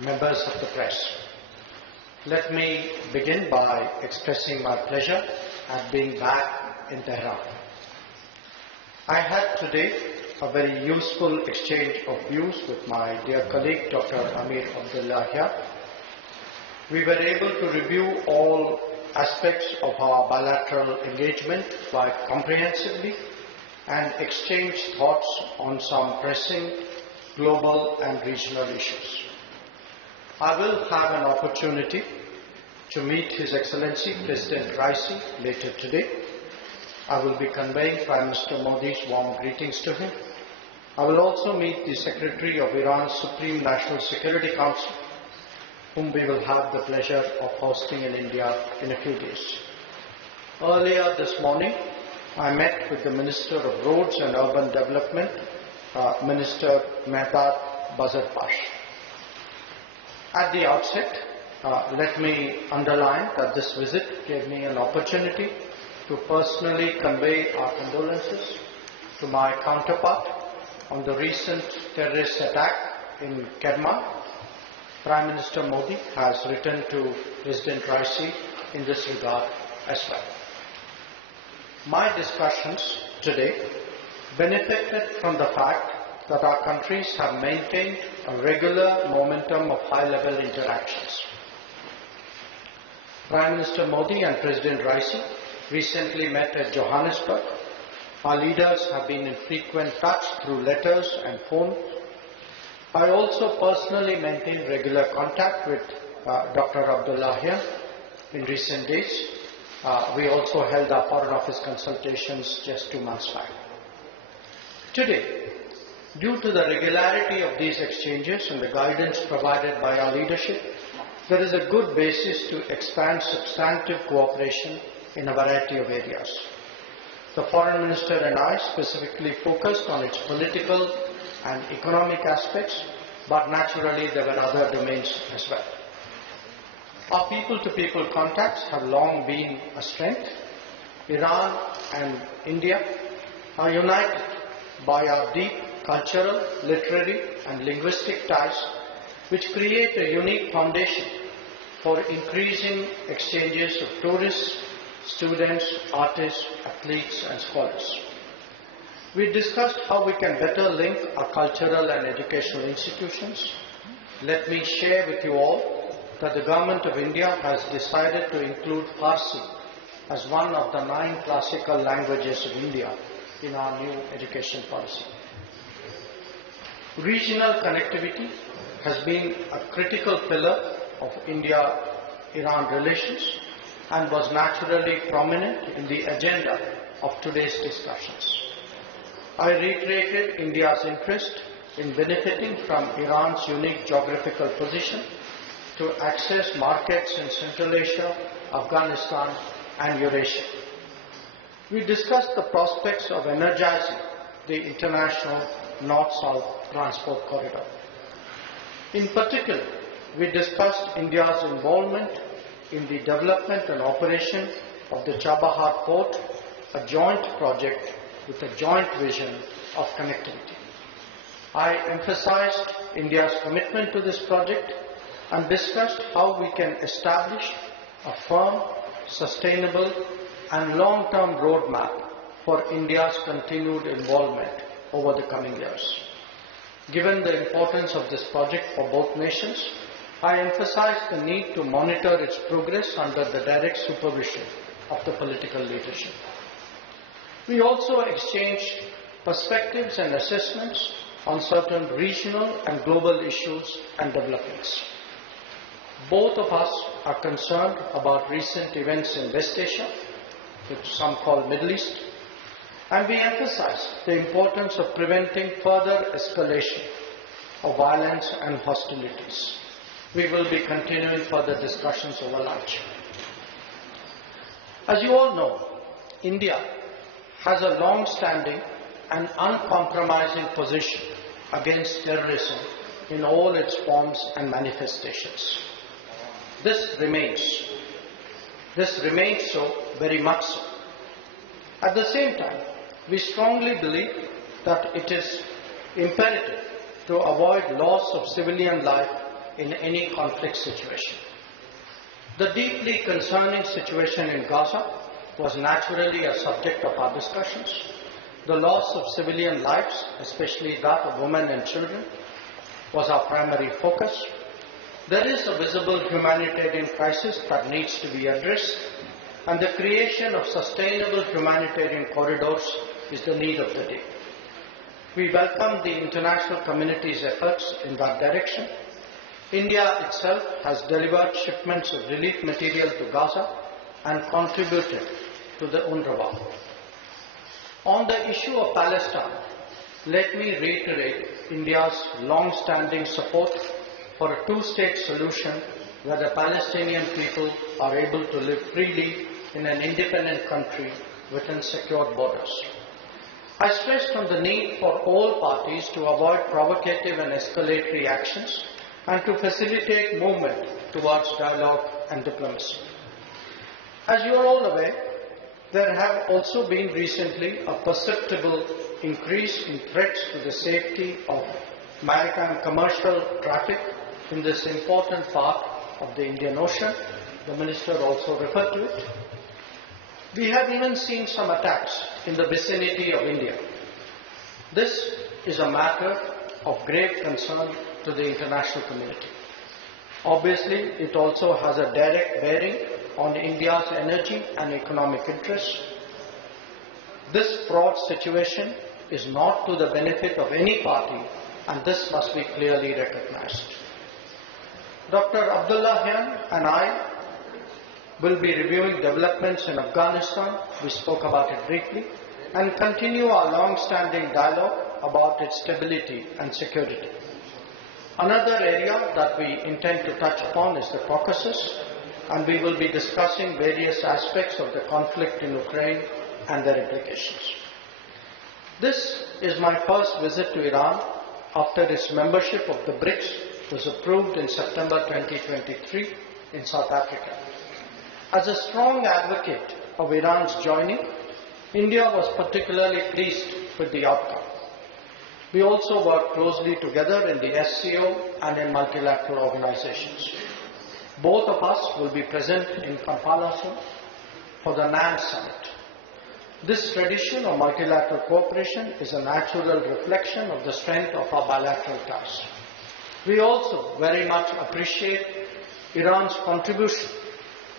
members of the press. Let me begin by expressing my pleasure at being back in Tehran. I had today a very useful exchange of views with my dear colleague Dr. Amir Abdullahian. We were able to review all aspects of our bilateral engagement quite comprehensively and exchange thoughts on some pressing global and regional issues. I will have an opportunity to meet His Excellency President Raisi later today. I will be conveying Prime Minister Modi's warm greetings to him. I will also meet the Secretary of Iran's Supreme National Security Council, whom we will have the pleasure of hosting in India in a few days. Earlier this morning, I met with the Minister of Roads and Urban Development, Minister Mehrdad Bazarbash. At the outset, let me underline that this visit gave me an opportunity to personally convey our condolences to my counterpart on the recent terrorist attack in Kerman. Prime Minister Modi has written to President Raisi in this regard as well. My discussions today benefited from the fact that our countries have maintained a regular momentum of high-level interactions. Prime Minister Modi and President Raisi recently met at Johannesburg. Our leaders have been in frequent touch through letters and phone. I also personally maintained regular contact with Dr. Abdullahian in recent days. We also held our Foreign Office consultations just 2 months back. Today, due to the regularity of these exchanges and the guidance provided by our leadership, there is a good basis to expand substantive cooperation in a variety of areas. The Foreign Minister and I specifically focused on its political and economic aspects, but naturally there were other domains as well. Our people-to-people contacts have long been a strength. Iran and India are united by our deep cultural, literary and linguistic ties, which create a unique foundation for increasing exchanges of tourists, students, artists, athletes and scholars. We discussed how we can better link our cultural and educational institutions. Let me share with you all that the Government of India has decided to include Farsi as one of the 9 classical languages of India in our new education policy. Regional connectivity has been a critical pillar of India-Iran relations and was naturally prominent in the agenda of today's discussions. I reiterated India's interest in benefiting from Iran's unique geographical position to access markets in Central Asia, Afghanistan and Eurasia. We discussed the prospects of energizing the international North-South transport corridor. In particular, we discussed India's involvement in the development and operation of the Chabahar port, a joint project with a joint vision of connectivity. I emphasized India's commitment to this project and discussed how we can establish a firm, sustainable and long-term roadmap for India's continued involvement over the coming years. Given the importance of this project for both nations, I emphasized the need to monitor its progress under the direct supervision of the political leadership. We also exchanged perspectives and assessments on certain regional and global issues and developments. Both of us are concerned about recent events in West Asia, which some call Middle East, and we emphasize the importance of preventing further escalation of violence and hostilities. We will be continuing further discussions over lunch. As you all know, India has a long-standing and uncompromising position against terrorism in all its forms and manifestations. This remains so, very much so. At the same time, we strongly believe that it is imperative to avoid loss of civilian life in any conflict situation. The deeply concerning situation in Gaza was naturally a subject of our discussions. The loss of civilian lives, especially that of women and children, was our primary focus. There is a visible humanitarian crisis that needs to be addressed, and the creation of sustainable humanitarian corridors is the need of the day. We welcome the international community's efforts in that direction. India itself has delivered shipments of relief material to Gaza and contributed to the UNRWA. On the issue of Palestine, let me reiterate India's long-standing support for a two-state solution where the Palestinian people are able to live freely in an independent country within secure borders. I stressed on the need for all parties to avoid provocative and escalatory actions and to facilitate movement towards dialogue and diplomacy. As you are all aware, there have also been recently a perceptible increase in threats to the safety of maritime commercial traffic in this important part of the Indian Ocean. The Minister also referred to it. We have even seen some attacks in the vicinity of India. This is a matter of grave concern to the international community. Obviously, it also has a direct bearing on India's energy and economic interests. This fraud situation is not to the benefit of any party, and this must be clearly recognized. Dr. Abdullahian and I will be reviewing developments in Afghanistan, we spoke about it briefly, and continue our long-standing dialogue about its stability and security. Another area that we intend to touch upon is the Caucasus, and we will be discussing various aspects of the conflict in Ukraine and their implications. This is my first visit to Iran after its membership of the BRICS was approved in September 2023 in South Africa. As a strong advocate of Iran's joining, India was particularly pleased with the outcome. We also work closely together in the SCO and in multilateral organizations. Both of us will be present in Kampala soon for the NAM summit. This tradition of multilateral cooperation is a natural reflection of the strength of our bilateral ties. We also very much appreciate Iran's contribution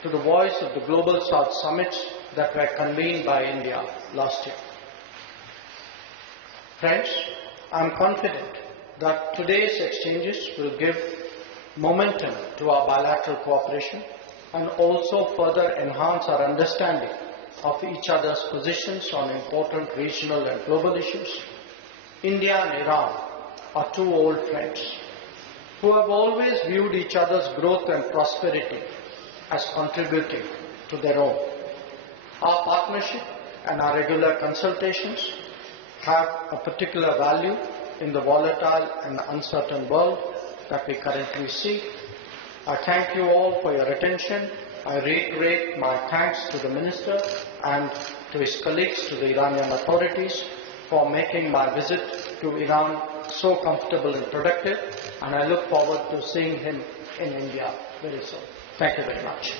to the voice of the Global South summits that were convened by India last year. Friends, I am confident that today's exchanges will give momentum to our bilateral cooperation and also further enhance our understanding of each other's positions on important regional and global issues. India and Iran are two old friends who have always viewed each other's growth and prosperity as contributing to their own. Our partnership and our regular consultations have a particular value in the volatile and uncertain world that we currently see. I thank you all for your attention. I reiterate my thanks to the Minister and to his colleagues, to the Iranian authorities, for making my visit to Iran so comfortable and productive, and I look forward to seeing him in India very soon. Thank you very much.